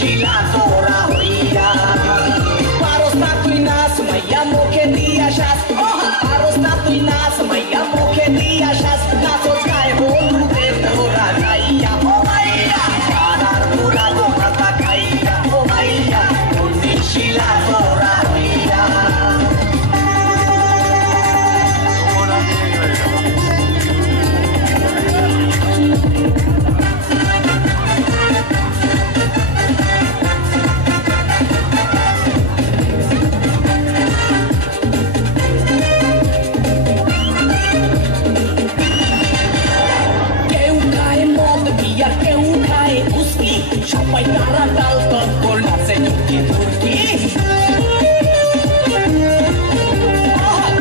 শিলা তোরা হইয়া পারস না তুই নাচ মাইয়া মুখে দিয়া শ্বাস পারস না তুই নাচ মাইয়া মুখে দিয়া শ্বাস নাচো গায়ে হলুদে তোরা গাইয়া ও মাইয়া পাড়ার পুরা গোমাতা খাইয়া ও মাইয়া শিলা তোরা হইয়া সবাই তারা তাল তৎপর নাচে টুকি তুর্কি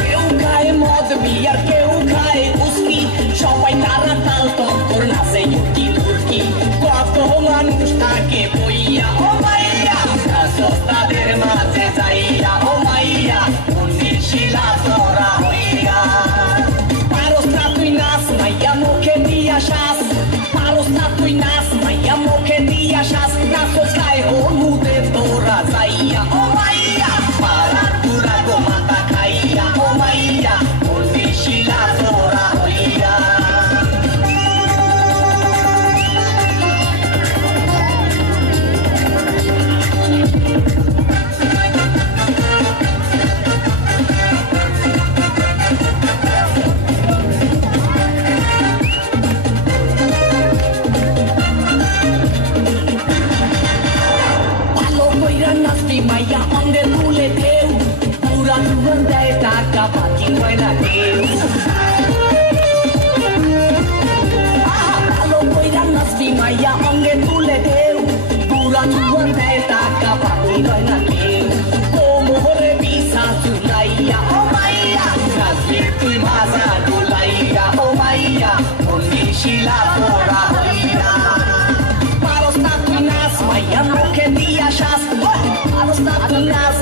কেউ খায় মদ বিয়ার কেউ খায় উস্কি সবাই তারা তাল তৎপর নাচে টুকি তুর্কি কত মানুষ থাকে বইয়া ও মাইয়া তাদের মাঝে যাইয়া ও মাইয়া শিলা তোরা হইয়া পারস না তুই নাচ মাইয়া মুখে দিয়া শ্বাস পারস না তুই নাচ মাইয়া মুখে দিয়া শ্বাস নাচো গায়ে হলুদে তোরা যাইয়া ও মাইয়া পাড়ার পুরা গোমাতা খাইয়া ও মাইয়া শিলা তোরা হইয়া মাইয়া অঙ্গে তুলে দেও পুরা জীবন দেয় টাকা বাকি হয় না কেউ ভালো কইরা নাচবি মাইয়া অঙ্গে তুলে দেও পুরা জীবন দেয় টাকা বাকি হয় না কেউ কোমরে বিছা চুলাইয়া ও মাইয়া নাচবি তুই মাজা ডুলাইয়া ও মাইয়া শিলা তোরা হইয়া পারস না তুই নাচ মাইয়া মুখে দিয়া শ্বাস পারস না তুই নাচ